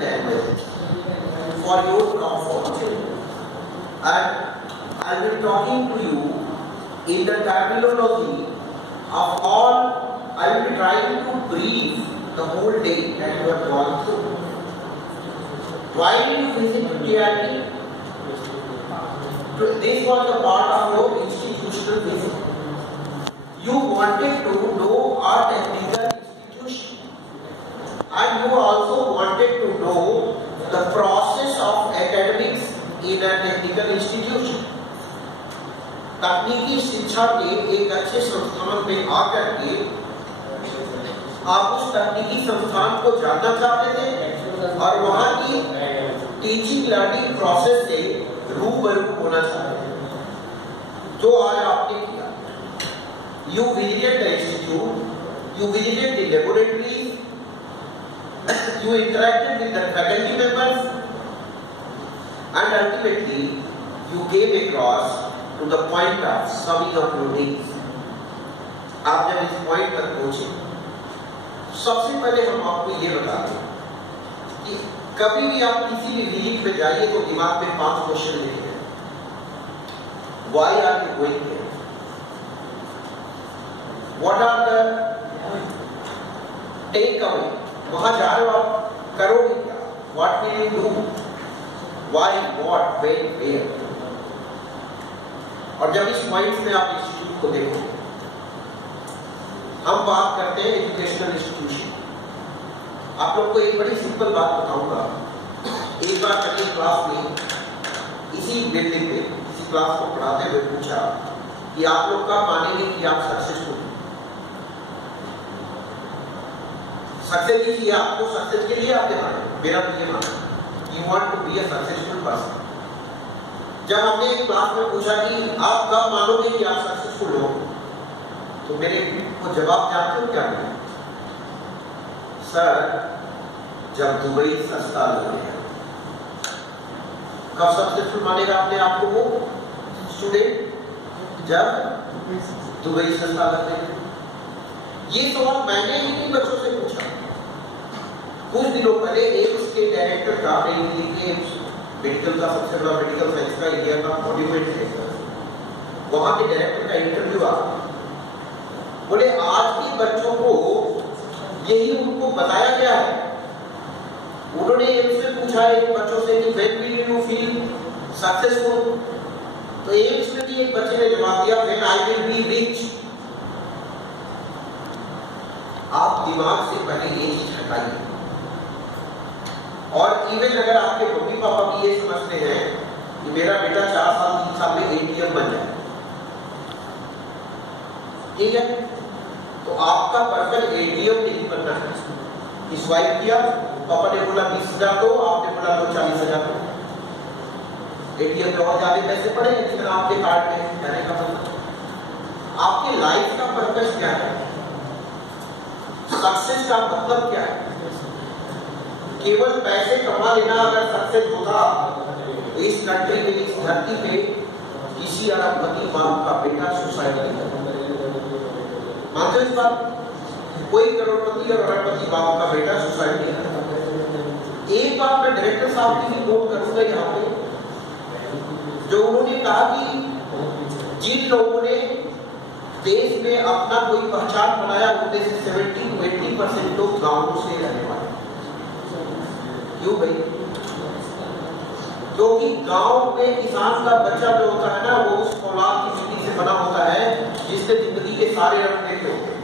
language for your comfort. And I will be talking to you in the terminology of all. I will be trying to brief the whole day that you have gone through. Why did you visit TIT? This was a part of your institutional visit. You wanted to know our technical institution, and you also wanted to know the process of academics in a technical institution. तकनीकी शिक्षा के एक अच्छे संस्थान में आकर के आप उस तकनीकी संस्थान को जानना चाहते थे और वहां की टीचिंग लर्निंग प्रोसेस से रूबरू होना चाहते थे, जो आज आपने किया. You visited the institute, you visited the laboratory, you interacted with the faculty members, and ultimately you came across to the point of summing up your days. आप जब इस पॉइंट पर पहुंचे, सबसे पहले हम आपको ये बता दें कि कभी भी आप किसी भी विजिट में जाइए तो दिमाग में 5 क्वेश्चन लिखे हैं. Why are you going here? What are the take away? वहां जा रहे हो आप, करोगे क्या? What will you do? Why, what, when, where? और जब इस पॉइंट में आप इंस्टीट्यूट को देखोगे, हम बात करते हैं एजुकेशनल इंस्टीट्यूशन. आप लोग को एक बड़ी सिंपल बात बताऊंगा. एक बार मैंने क्लास में इसी बिल्डिंग में इसी क्लास को पढ़ाते हुए पूछा कि आप लोग का मानेंगे कि आप सक्सेसफुल सक्सेस कीजिए, आपको सक्सेस के लिए आप माने. मेरा तो ये मानना, you want to be a successful person. जब हमने एक क्लास में पूछा कि आप कब मानोगे कि आप सक्सेसफुल हो, तो मेरे को जवाब जानते हो क्या मिला? सर, जब दुबई सस्ता लग गया. कब सक्सेसफुल मानेगा अपने आप को वो स्टूडेंट? जब दुबई सस्ता लग गया. ये सवाल मैंने इन्हीं बच्चों से पूछा. कुछ दिनों पहले एम्स के डायरेक्टर का मेडिकल का सबसे बड़ा मेडिकल साइंस का इंडिया का मॉन्यूमेंट है, वहां के डायरेक्टर का इंटरव्यू आ. बोले आज के बच्चों को यही उनको बताया गया है. उन्होंने एम्स में पूछा एक बच्चों से कि when will you feel successful, तो एम्स में भी एक बच्चे ने जवाब दिया when I will be rich. आप दिमाग से पहले ये चीज हटाइए. और इवन अगर आपके मम्मी पापा भी ये समझते हैं कि मेरा बेटा 4 साल 3 साल में एटीएम बन जाए, ठीक है, तो आपका पर्पज एटीएम नहीं बनना है. स्वाइप किया, पापा ने बोला 20,000 दो, आपने बोला 40,000 दो. एटीएम में और ज्यादा पैसे पड़े जितना आपके कार्ड में. कहने का मतलब आपके लाइफ का पर्पज क्या है, सक्सेस का मतलब क्या है? केवल पैसे कमा लेना अगर सक्सेस होता तो इस कंट्री में, इस धरती पे किसी अरबपति बाप का बेटा सुसाइड नहीं करता. मानते इस बात? कोई करोड़पति और अरबपति बाप का बेटा सुसाइड नहीं करता. एक बात मैं डायरेक्टर साहब की भी नोट करूंगा यहाँ पे, जो उन्होंने कहा कि जिन लोगों ने देश में अपना कोई पहचान बनाया उनमें से 70-80% लोग गांवों से रहने वाले. क्यों भाई? क्योंकि गांव में किसान का बच्चा जो होता है ना, वो उस औलाद की मिट्टी से बना होता है जिसने जिंदगी के सारे रंग देखे होते हैं.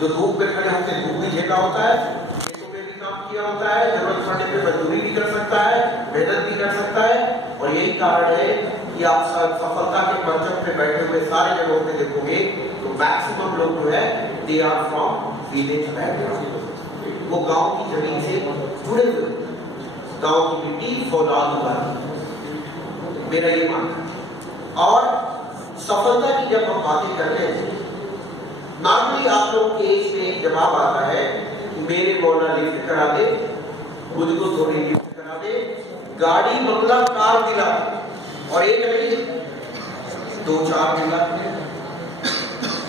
जो धूप में खड़े होकर धूप भी झेला होता है, खेतों में भी काम किया होता है, जरूरत पड़ने पे मजदूरी भी कर सकता है, मेहनत भी कर सकता है. और यही कारण है कि आप सफलता के मंचन पे बैठे हुए सारे जगहों पे देखोगे तो मैक्सिमम लोग जो है they are from village background. वो गांव की जमीन से जुड़े हुए, गांव की मिट्टी फौलाद उगाती. मेरा ये मानना है. और सफलता की जब हम बातें करते हैं, नॉर्मली आप लोगों के एज में एक जवाब आता है कि मेरे मौला लिफ्ट करा दे, मुझको थोड़ी लिफ्ट करा दे, गाड़ी बंगला कार दिला, और एक नहीं 2-4 दिला.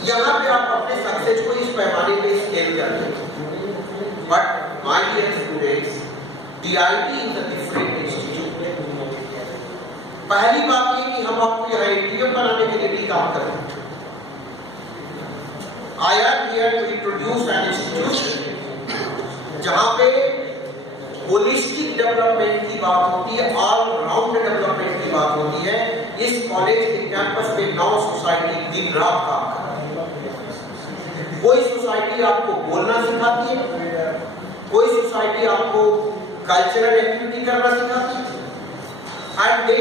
यहां पे आप अपने सक्सेस को इस पैमाने पे स्केल करते हैं. But my dear students, DIT is a different institute. पहली बात ये कि हम आपको यहाँ ATM बनाने के लिए भी काम कर रहे हैं। I am here to introduce an institution जहां पे होलिस्टिक डेवलपमेंट की बात होती है, ऑल राउंड डेवलपमेंट की बात होती है। इस कॉलेज के कैंपस पे 9 सोसाइटी दिन रात काम कर रही है। कोई सोसाइटी आपको बोलना सिखाती है, कोई सोसाइटी आपको कल्चरल एक्टिविटी करना सिखाती है, and they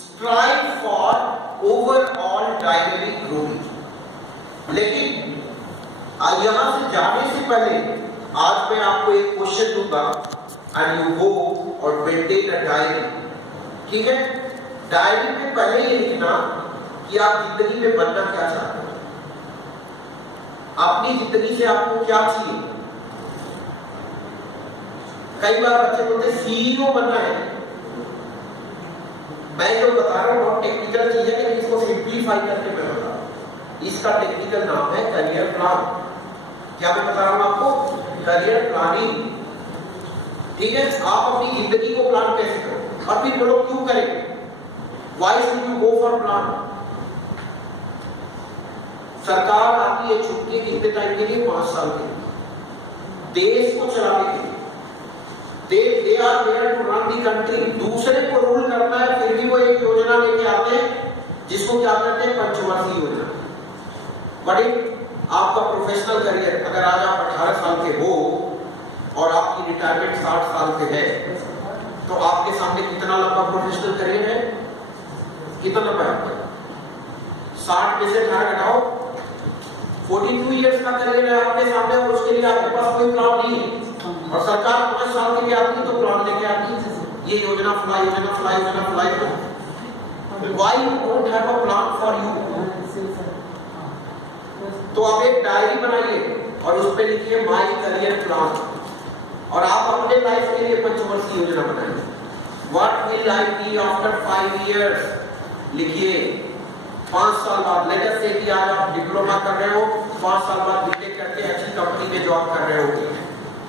strive for overall dynamic growing. लेकिन यहां से जाने से पहले आज मैं आपको एक क्वेश्चन दूंगा एंड यू गो और मेंटेन अ डायरी। ठीक है, डायरी में पहले ये लिखना कि आप जिंदगी में बनना क्या चाहते हो, अपनी जिंदगी से आपको क्या चाहिए। कई बार बच्चे बोलते CEO बनना है। मैं जो बता रहा हूं बहुत टेक्निकल चीज है, लेकिन इसको सिंप्लीफाई करके मैं बता रहा हूं। इसका टेक्निकल नाम है करियर प्लान। क्या मैं बता रहा हूं आपको? Career planning. ठीक है, आप अपनी जिंदगी को प्लान कैसे करो और फिर बोलो क्यों करें, why should you go for plan. सरकार आती है छुट्टी कितने टाइम के लिए? 5 साल के लिए, देश को चलाने के लिए। they are there to run the country। दूसरे को रूल करना है, फिर भी वो एक योजना लेके आते हैं जिसको क्या कहते हैं? पंचवर्षीय योजना। बड़ी आपका प्रोफेशनल करियर, अगर आज आप 18 साल के हो और आपकी रिटायरमेंट 60 साल पे है, तो आपके सामने कितना लंबा प्रोफेशनल करियर है? कितना लंबा है? 60 में से 18 घटाओ, 42 इयर्स का करियर है आपके सामने, और उसके लिए आपके पास कोई प्लान नहीं है। और सरकार 5 साल के लिए आती है तो प्लान लेके आती है, ये योजना फला, योजना फला, योजना फला। Why you don't have a plan for you? तो आप एक डायरी बनाइए और उस पर लिखिए माय करियर प्लान, और आप अपने लाइफ के लिए पंचवर्षीय योजना बनाइए। What will I be after 5 years लिखिए। 5 साल बाद, लेटर से कि आज आप डिप्लोमा कर रहे हो, 5 साल बाद बीटेक करके अच्छी कंपनी में जॉब कर रहे हो।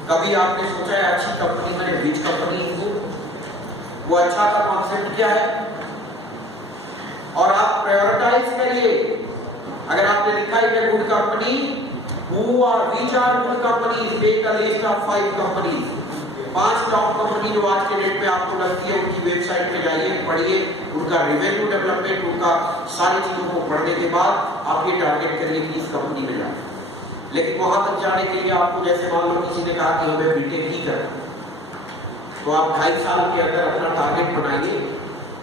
कभी आपने सोचा है अच्छी कंपनी में बीच कंपनी हो? वो अच्छा का कॉन्सेप्ट क्या है? और आप प्रायोरिटाइज करिए। अगर आपने लिखा है good company, which are good companies, make a list of 5 companies। 5 top company जो आज के डेट में आपको लगती है, उनकी वेबसाइट पे जाइए, पढ़िए, उनका रेवेन्यू डेवलपमेंट, उनका सारी चीजों को पढ़ने के बाद आप ये टारगेट करिए कि इस कंपनी में जाए। लेकिन वहां तक जाने के लिए आपको, जैसे मान लो किसी ने कहा कि हमें बीटेक ही करना, तो आप 2.5 साल के अंदर अपना टारगेट बनाइए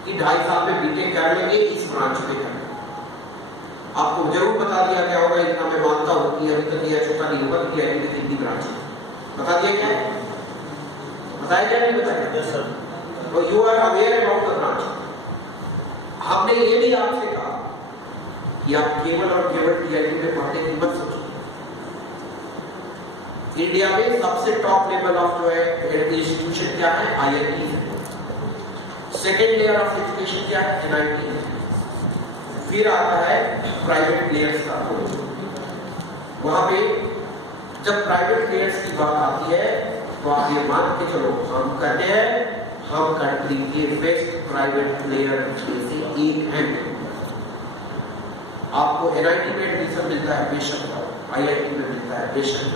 कि 2.5 साल में बीटेक कर लेंगे, इस ब्रांच में करना। आपको जरूर बता दिया गया होगा, इतना मैं मानता हूं कि अभी तक यह छोटा नहीं होगा कि आईटी की कितनी ब्रांच है। बता दिया क्या? बताया क्या? नहीं बताया? तो you are aware about the branch. हमने ये भी आपसे कहा कि आप केवल और केवल टीआईटी में पढ़ने की मत सोचिए। इंडिया में सबसे टॉप लेवल ऑफ जो है इंस्टीट्यूशन क्या है? IIT है। सेकेंड लेयर ऑफ एजुकेशन क्या है? NIT है। फिर आता है प्राइवेट प्लेयर्स का। वहां पे जब प्राइवेट प्लेयर्स की बात आती है तो आप ये मान के चलो हम करते हैं, हम कंट्री के बेस्ट प्राइवेट प्लेयर में से एक हैं। आपको NIT में एडमिशन मिलता है बेशक, IIT में मिलता है बेशक,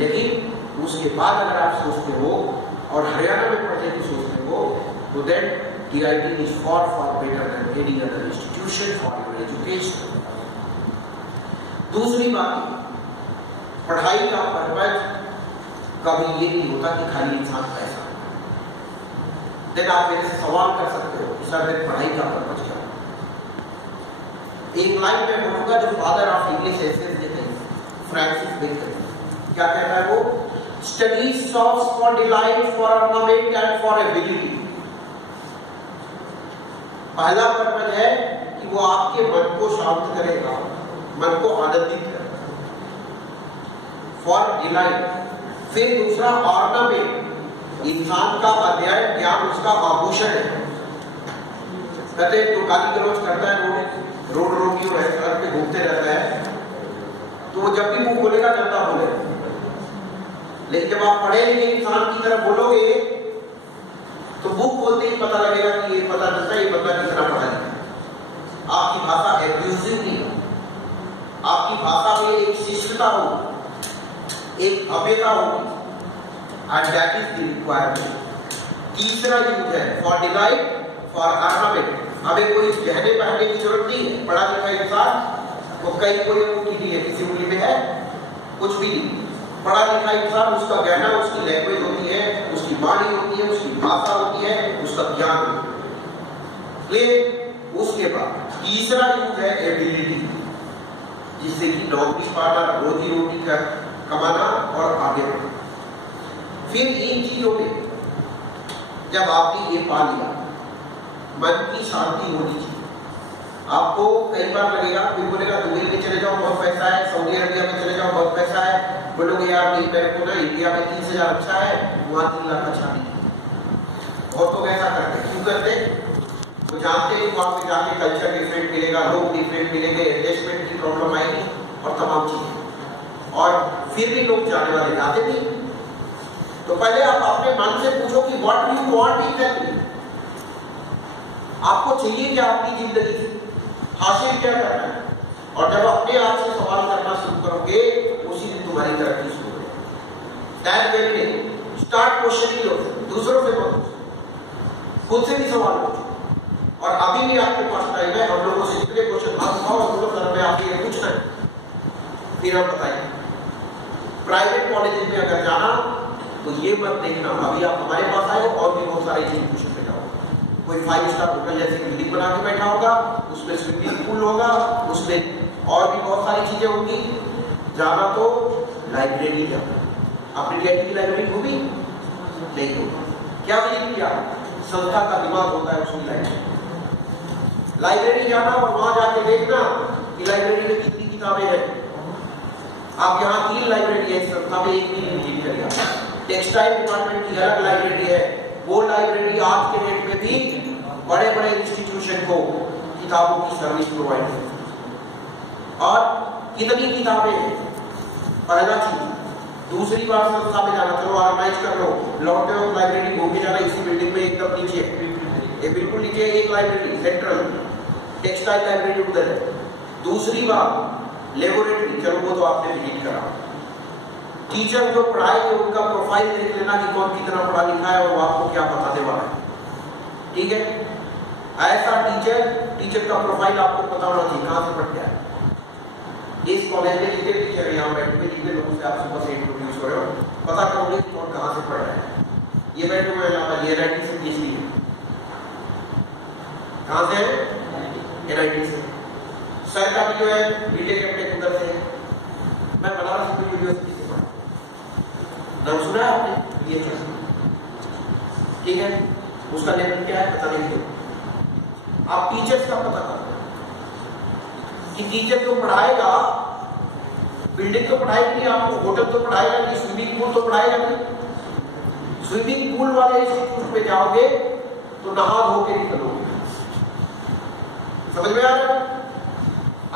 लेकिन उसके बाद अगर आप सोचते हो और हरियाणा में पढ़ने की सोचते हो तो then DIT is far better than any other institution for your education। दूसरी बात, पढ़ाई का पर्पज कभी ये नहीं होता कि खाली इंसान पैसा। देन आप मेरे से सवाल कर सकते हो कि सर पढ़ाई का पर्पज क्या? एक लाइन में बोलूंगा जो फादर ऑफ इंग्लिश एसेस देते हैं, फ्रांसिस बेकन, क्या कहता है वो? Study serves for delight, for ornament and for ability. पहला पर्पज है कि वो आपके मन को शांत करेगा, मन को आनंदित करेगा, फॉर डिलाइट। फिर दूसरा ऑर्नामेंट, इंसान का अध्ययन ज्ञान उसका आभूषण है। कहते तो गाली गलौज करता है, रोड रोमियो है, सड़क पे घूमते रहता है, तो वो जब भी मुंह खोलेगा गंदा बोलेगा। लेकिन जब आप पढ़े लिखे इंसान की तरफ बोलोगे सभ्यता होगी, and that is the requirement. तीसरा यूज है फॉर डिलाइट, फॉर ऑर्नामेंट। हमें कोई गहने पहनने की जरूरत नहीं है, पढ़ा लिखा इंसान वो कई कोई अंगूठी नहीं है, किसी उंगली में है कुछ भी नहीं। पढ़ा लिखा इंसान उसका गहना उसकी लैंग्वेज होती है, उसकी वाणी होती है, उसकी भाषा होती है, उसका ज्ञान होती है। उसके बाद तीसरा यूज है एबिलिटी, जिससे कि नौकरी पाना, रोजी रोटी कर कमाना और आगे बढ़ना। फिर इन चीजों में जब आपने ये पा लिया, मन की शांति होनी चाहिए। आपको कई बार लगेगा, कोई बोलेगा दुबई में चले जाओ बहुत पैसा है, सऊदी अरबिया में चले जाओ बहुत पैसा है, बोलोगे यार नहीं मेरे को ना इंडिया में 30,000 अच्छा है, वहां 3 लाख अच्छा नहीं है। बहुत लोग ऐसा करते, क्यों करते? वो जानते हैं वहां पे जाके कल्चर डिफरेंट मिलेगा, लोग डिफरेंट मिलेंगे, एडजस्टमेंट की प्रॉब्लम आएगी और तमाम चीजें, और फिर भी लोग जाने वाले जाते नहीं। तो पहले आप अपने मन से पूछो कि what do you want exactly, आपको चाहिए क्या अपनी जिंदगी से, हासिल क्या करना है। और जब अपने आप से सवाल करना शुरू करोगे, उसी दिन तुम्हारी तरक्की शुरू हो जाएगी। That very day start questioning yourself, दूसरों से पूछो, खुद से भी सवाल पूछो। और अभी भी आपके पास टाइम है, हम लोगों से जितने क्वेश्चन सर में आपको ये पूछना है, फिर हम बताइए। प्राइवेट कॉलेज में अगर जाना तो ये मत देखना अभी आप हमारे पास आए और भी बहुत सारे इंस्टीट्यूशन पे जाओ, कोई 5 स्टार होटल जैसी बिल्डिंग बना के बैठा होगा, उसमें स्विमिंग पूल होगा, उसमें और भी बहुत सारी चीजें होंगी। जाना तो लाइब्रेरी जाना। आपने डीआईटी की लाइब्रेरी घूमी? नहीं होगी। क्या विजिट किया? संस्था का दिमाग होता है उसकी लाइब्रेरी जाना और वहां जाके देखना कि लाइब्रेरी में कितनी किताबें हैं। आप यहाँ 3 लाइब्रेरी है संस्था में, एक भी विजिट करिए। टेक्सटाइल डिपार्टमेंट की अलग लाइब्रेरी है, वो लाइब्रेरी आज के डेट में भी बड़े बड़े इंस्टीट्यूशन को किताबों की सर्विस प्रोवाइड करती। और कितनी किताबें हैं, पहला चीज। दूसरी बात, संस्था में जाना, चलो ऑर्गेनाइज कर लो, लौटे हो लाइब्रेरी घूम के जाना, इसी बिल्डिंग में एकदम नीचे, ये बिल्कुल नीचे एक लाइब्रेरी सेंट्रल, टेक्सटाइल लाइब्रेरी उधर है। दूसरी बात लेबोरेटरी, चलो वो तो आपने विजिट करा। टीचर जो पढ़ाएंगे उनका प्रोफाइल देख लेना कि कौन कितना पढ़ा लिखा है और वो आपको क्या बताने वाला है, ठीक है। ऐसा टीचर का प्रोफाइल आपको पता होना चाहिए, कहां से पढ़ के आया। इस कॉलेज में जितने टीचर है यहाँ बैठे हुए, जितने लोगों से आप सुबह से इंट्रोड्यूस हो रहे हो, पता करोगे कि कौन कहां से पढ़ रहा है। ये बैठे हुए यहाँ ये NIT से PhD है, कहां से है? NIT से। सर का भी जो है बीटेक एमटेक उधर से, मैं बनारस हिंदू यूनिवर्सिटी से पढ़ा, नाम सुना है आपने? ठीक है, उसका लेवल क्या है पता नहीं। आप टीचर्स का पता करो कि टीचर जो पढ़ाएगा, बिल्डिंग तो पढ़ाएगी नहीं आपको, होटल तो पढ़ाएगा नहीं, स्विमिंग पूल तो पढ़ाएगा नहीं। स्विमिंग पूल वाले इंस्टीट्यूट पे जाओगे तो नहा धो के निकलोगे, समझ में आ रहा है?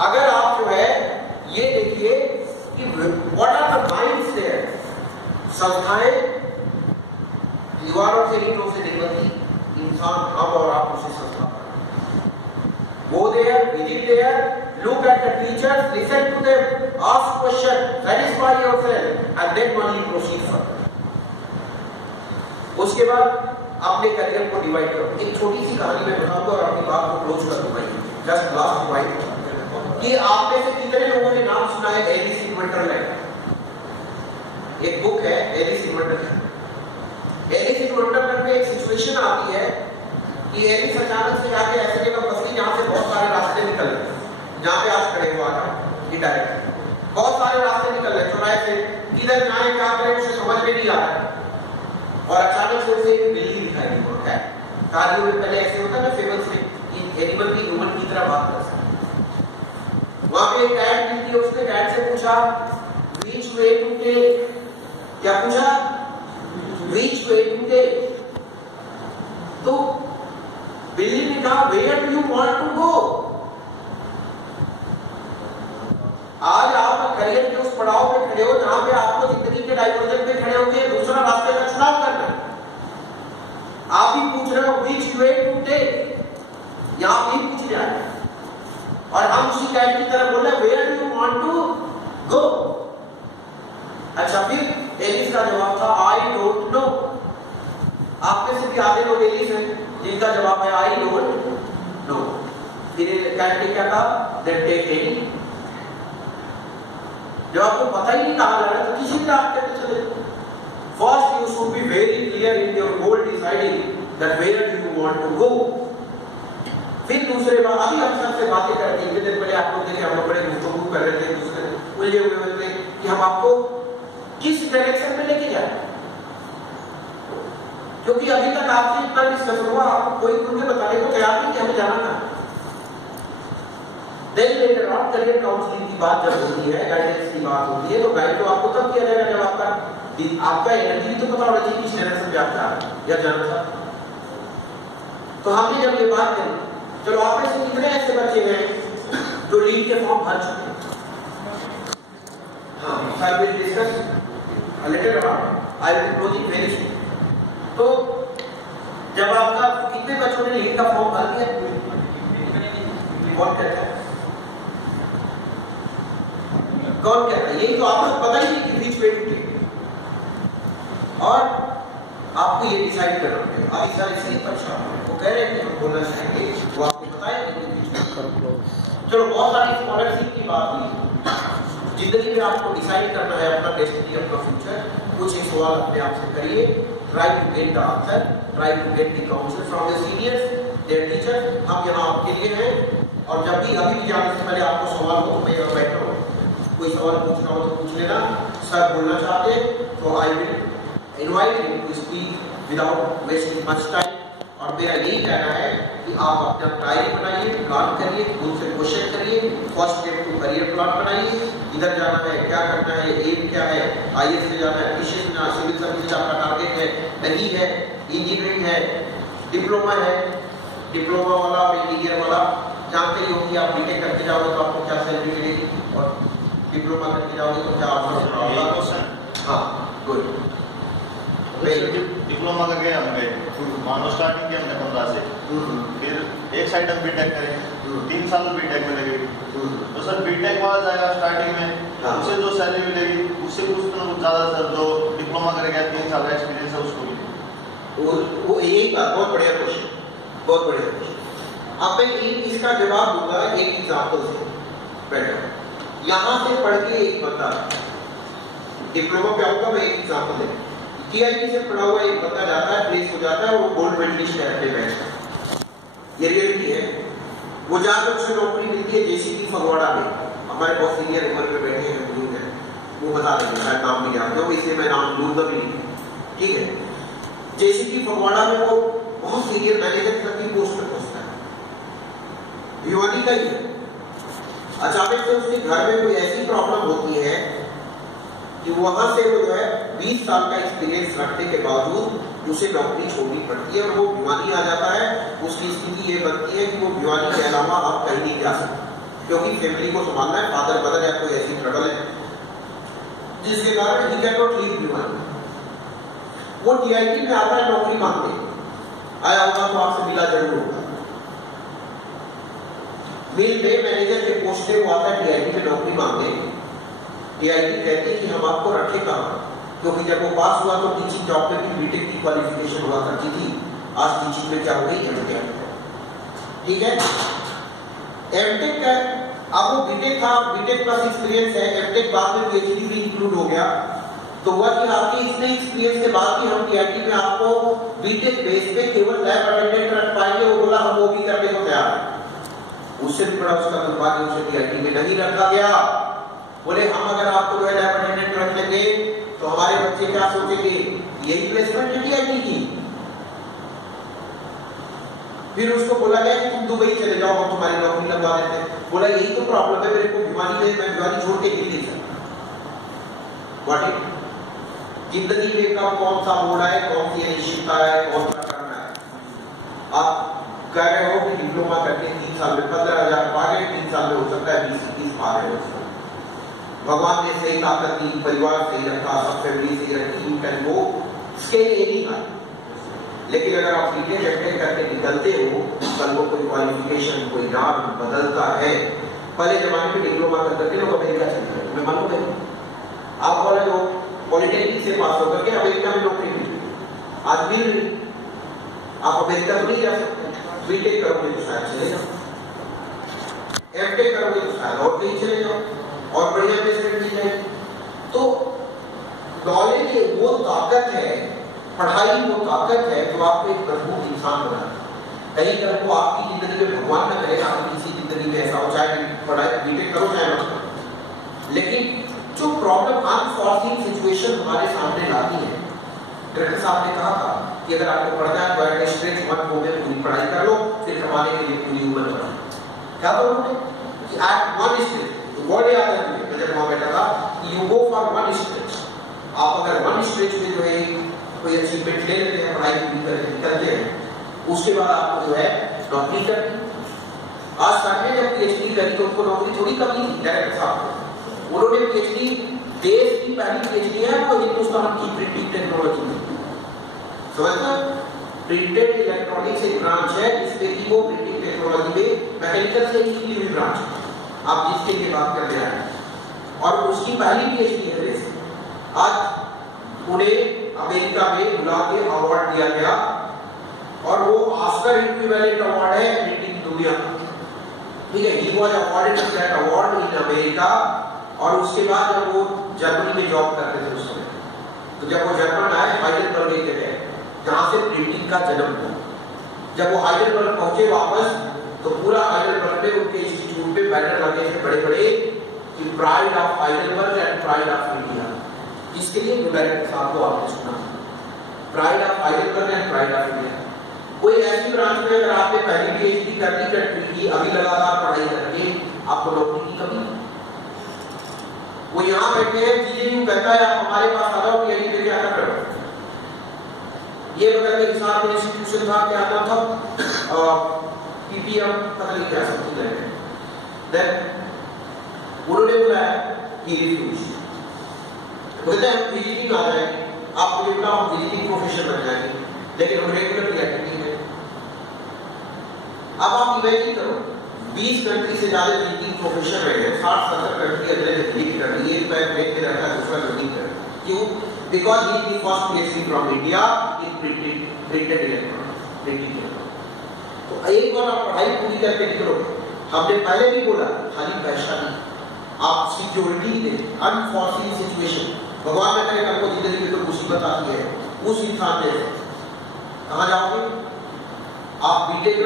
अगर आप जो है ये देखिए कि what are the minds there, संस्थाएं दीवारों से ईंटों से नहीं बनती, इंसान हम और आप उसे संस्था पर। Go there, visit there, look at the teachers, listen to them, ask questions, satisfy yourself, and then only proceed further. उसके बाद अपने करियर को डिवाइड करो। एक छोटी सी कहानी मैं बताऊंगा और अपनी बात को क्लोज कर दूंगा। जस्ट लास्ट डिवाइड कि आप में से कितने लोगों ने नाम सुना है एलिस इन वंडरलैंड? एक बुक है Alice in Wonderland. Alice in Wonderland में एक सिचुएशन आती है कि एलिस अचानक से जाके ऐसे जगह फंसी जहां से बहुत सारे रास्ते निकल रहे, जहां पे आज खड़े हुआ था डायरेक्ट बहुत सारे रास्ते निकल रहे, चौराहे से किधर जाए क्या करें उसे समझ में नहीं आ रहा। और अचानक से उसे एक बिल्ली दिखाई दी है। कहानियों में पहले ऐसे होता है ना फेमस से कि एनिमल भी ह्यूमन की तरह बात कर सकता है। वहां पे एक कैट मिलती है, उसने कैट से पूछा व्हिच वे टू टेक, क्या पूछा? Which way to take. तो बिल्ली ने कहा where do you want to go. आज आप करियर के उस पड़ाव पे खड़े हो जहां पे आपको जिंदगी के डाइवर्जन पे खड़े होकर दूसरा रास्ते का चुनाव करना है। आप ही पूछ रहे हो व्हिच वे टू टेक, यहां भी पूछ रहे हैं और हम उसी कैट की तरह बोल रहे हैं where do you want to go. अच्छा फिर एलिस का जवाब था आई डोंट नो। आप में से भी आधे लोग एलिस हैं जिनका जवाब है आई डोंट नो। फिर कैट ने क्या कहा, देन टेक एनी। जब आपको पता ही नहीं कहां जाना तो किसी भी रास्ते पे चले। First you should be very clear in your goal, deciding that where you want to go. फिर दूसरे बार अभी हम सबसे बातें करते हैं, दिन पहले आप लोग देखे हम लोग बड़े गुफ्तगू कर रहे थे, दूसरे उलझे हुए थे कि हम आपको किस डायरेक्शन में लेके जाए, क्योंकि अभी तक आपसे इतना डिस्कशन हुआ, आपको कोई खुल के बताने को तैयार नहीं कि हमें जाना ना। Then later on career counselling की बात जब होती है, गाइडेंस की बात होती है, तो गाइड तो आपको तब किया जाएगा जब आपका एनर्जी भी तो पता होना चाहिए किस डायरेक्शन में आप जा रहे हैं या जाना चाहते हैं। तो हमने जब ये बात करी, चलो आप में से कितने ऐसे बच्चे हैं जो लीड के फॉर्म भर चुके हैं? हाँ, I will discuss later on. I will close it very soon. तो जब आपका कितने बच्चों ने लीड का फॉर्म भर दिया? कौन कहता है? कौन कहता है? यही तो आपको पता ही नहीं कि बीच में टूटे और आपको ये डिसाइड करना पड़ेगा। अभी सर इसलिए परेशान वो कह रहे थे हम बोलना चाहेंगे, वो आपको बताया नहीं। चलो बहुत सारी स्कॉलरशिप की बात हुई। जिंदगी में आपको डिसाइड करना है अपना डेस्टिनी, अपना फ्यूचर। कुछ एक सवाल अपने आप से करिए, try to get the answer, try to get the council from the seniors, their teacher. हम यहाँ आपके लिए हैं और जब भी अभी भी जाने से पहले आपको सवाल हो, मैं यहाँ बैठा हूँ, कोई सवाल पूछना हो तो पूछ लेना। सर बोलना चाहते तो I will invite you to speak without wasting much time. और मेरा यही कहना है कि आप अपना डायरी बनाइए, प्लान करिए, खुद से क्वेश्चन करिए, first step to career plan बनाइए, इधर जाना है, क्या करना है, एम क्या है, आईएएस में जाना है, पीसीएस में जाना, सिविल सर्विस आपका टारगेट है, नहीं है, इंजीनियरिंग है, डिप्लोमा है, डिप्लोमा वाला और इंजीनियर वाला जानते ही हो कि आप बीटेक करके जाओगे तो आपको क्या सैलरी मिलेगी और डिप्लोमा करके जाओगे तो क्या आपको। हाँ गुड। डिप्लोमा करके हम गए, मानो स्टार्टिंग की हमने 15 से, फिर एक साइड हम बीटेक करें, 3 साल बीटेक में लगे। तो सर बीटेक वाला जाएगा स्टार्टिंग में, उससे जो सैलरी मिलेगी उससे कुछ ना कुछ ज्यादा सर जो डिप्लोमा करेगा 3 साल का एक्सपीरियंस है उसको भी वो यही बात। बहुत बढ़िया क्वेश्चन, बहुत बढ़िया क्वेश्चन। अब मैं इसका जवाब दूंगा एक एग्जाम्पल से। बेटर यहां से पढ़ के एक बंदा डिप्लोमा पे आऊंगा, मैं एक एग्जाम्पल दूंगा। टीआईटी से पढ़ा हुआ एक बंदा जाता है, प्लेस हो जाता है, वो गोल्ड मेडलिस्ट है अपने बैच का, ये रियलिटी है। वो जाकर उसे नौकरी मिलती है जेसीबी फगवाड़ा में। हमारे बहुत सीनियर उम्र में बैठे हैं बुजुर्ग हैं, वो बता देंगे, शायद नाम नहीं जानते हो, इसलिए मैं नाम लूंगा भी नहीं, ठीक है। जेसीबी फगवाड़ा में वो बहुत सीनियर मैनेजर तक की पोस्ट पर पहुंचता है, भिवानी का ही है। अचानक से उसके घर में कोई ऐसी प्रॉब्लम होती है कि वहां से वो जो है 20 साल का एक्सपीरियंस रखने के बावजूद उसे नौकरी छोड़नी पड़ती है और वो भिवानी आ जाता है। उसकी स्थिति ये बनती है कि वो भिवानी के अलावा आप कहीं नहीं जा सकते, क्योंकि फैमिली को संभालना है, फादर मदर या कोई ऐसी ट्रबल है जिसके कारण he can not leave Bhiwani. वो टीआईटी में आता है नौकरी मांगने, आया होगा तो आपसे मिला जरूर होगा। मिल में मैनेजर के पोस्ट पे वो आता है टीआईटी में नौकरी मांगने। टीआईटी कहते हैं कि हम आपको रखे कहां, क्योंकि जब वो पास हुआ तो टीचिंग जॉब में भी बीटेक की क्वालिफिकेशन हुआ करती थी। आज टीचिंग में क्या हो गई, एमटेक, ठीक है। एमटेक का अब वो बीटेक था, बीटेक प्लस एक्सपीरियंस है, एमटेक बाद में पीएचडी भी इंक्लूड हो गया। तो हुआ कि आपके इतने एक्सपीरियंस के बाद भी हम टीआईटी में आपको बीटेक बेस पे केवल लैब अटेंडेंट रख पाएंगे। वो बोला हम वो भी करने को तैयार है। उससे भी बड़ा उसका दुर्भाग्य, उसे टीआईटी में नहीं रखा गया। बोले हम अगर आपको जो है लैब अटेंडेंट रख लेंगे तो हमारे बच्चे क्या सोचेंगे, यही प्लेसमेंट है टीआईटी की। फिर उसको बोला गया कि तुम दुबई चले जाओ, हम तुम्हारी नौकरी लगवा देते हैं। बोला यही तो प्रॉब्लम है मेरे को भिवानी में, मैं भिवानी छोड़ के हिल नहीं सकता। व्हाट इट जिंदगी में कब कौन सा मोड़ है, कौन सी अनिश्चितता है, कौन सा करना है। आप कह रहे हो कि डिप्लोमा करके 3 साल में 15,000 पा गए, 3 साल में हो सकता है 20-21 पा रहे हो। भगवान ने सही ताकत दी, परिवार सही रखा, सब फैमिली सही रखी, you can go scale any high. लेकिन अगर आप बीटेक एमटेक करके निकलते हो, कल को कोई क्वालिफिकेशन, कोई नाम बदलता है। पहले जमाने में डिप्लोमा करते लोग अमेरिका चले गए, मैं मालूम है। आप बोले लोग पॉलिटेक्निक से पास होकर के अमेरिका में नौकरी मिली, आज मिल रही। आप अमेरिका तो नहीं जा सकते, बीटेक करोगे तो शायद चले जाओ, एमटेक करोगे तो शायद और कहीं चले जाओ और बढ़िया प्लेसमेंट मिल जाएगी। तो नॉलेज वो ताकत है, पढ़ाई वो ताकत है जो आपको एक मजबूत इंसान बनाए। कहीं कल को आपकी जिंदगी में भगवान न करे आपकी किसी जिंदगी में ऐसा हो, चाहे पढ़ाई बीटेक करो चाहे मत करो, लेकिन जो प्रॉब्लम अनफॉर्चुनेट सिचुएशन हमारे सामने लाती है, डायरेक्टर साहब ने कहा था कि अगर आपको पढ़ना है तो एट स्ट्रेच वन गो में पूरी पढ़ाई कर लो, फिर कमाने के लिए पूरी उम्र बनाओ। क्या बोल रहे कि एट वन स्ट्रेच वर्ड याद रखिए, मैं जब वहां बैठा था कि you go for one stretch. आप अगर वन स्ट्रेच में जो है कोई अचीवमेंट ले लेते हैं, पढ़ाई पूरी करके निकलते हैं, उसके बाद आपको जो है नौकरी करनी। आज सर ने जब पीएचडी करी तो उनको नौकरी थोड़ी कम नहीं थी, डायरेक्टर साहब उन्होंने पीएचडी, देश की पहली पीएचडी है वो हिंदुस्तान की प्रिंटिंग टेक्नोलॉजी में, समझना। प्रिंटेड इलेक्ट्रॉनिक्स एक ब्रांच है जिसमें की वो प्रिंटिंग टेक्नोलॉजी में मैकेनिकल से ही हुई ब्रांच है, आप जिसके लिए बात करने आए हैं, और उसकी पहली पीएचडी है देश। आज उन्हें अमेरिका में बुला के अवार्ड दिया गया और वो ऑस्कर इक्विवेलेंट अवार्ड है प्रिंटिंग दुनिया, ठीक है। He was awarded with that award in America. और उसके बाद जब वो जर्मनी में जॉब करते थे उस समय, तो जब वो जर्मन आए, हाइडेलबर्ग एक जगह जहां से प्रिंटिंग का जन्म हुआ, जब वो हाइडेलबर्ग पहुंचे वापस, तो पूरा हाइडेलबर्ग में उनके इंस्टीट्यूट पे बैनर लगे थे बड़े बड़े कि pride of Heidelberg and pride of India, जिसके लिए डायरेक्टर साहब को आपने सुना, pride of Heidelberg and pride of India. कोई ऐसी ब्रांच में अगर आपने पहली पीएचडी कर ली, अभी लगातार पढ़ाई करके आपको नौकरी की कमी, वो यहाँ बैठे हैं, जीजेयू कहता है आप हमारे पास आ जाओ, पीएचडी करके क्या कर रहे हो। ये बगल के साथ इंस्टीट्यूशन था, क्या नाम था, पीपीएम पता नहीं क्या समथिंग है, देन उन्होंने बुलाया कि रिफ्यूज, कहते हैं विजिटिंग आ जाएगी, आप मुझे बताओ विजिटिंग प्रोफेसर बन जाएंगे, लेकिन हम रेगुलर एक्टिविटी में। अब आप इमेजिन करो 20 कंट्री से ज्यादा विजिटिंग प्रोफेसर रहे हैं, 60-70 कंट्री अगले विजिट कर रही है, एक बैग ब्रेक में रहता है, दूसरा विजिट कर, क्यों? Because he is first PhD from India in printed electronics, printing. तो एक बार आप पढ़ाई पूरी करके निकलो, हमने पहले भी बोला खाली पैसा नहीं, आप सिक्योरिटी दें, अनफॉर्चुनेट सिचुएशन, भगवान ने करे आपको जिंदगी में तो मुसीबत आती है, उस इंसान ने कहाँ जाओगे आप बीटेक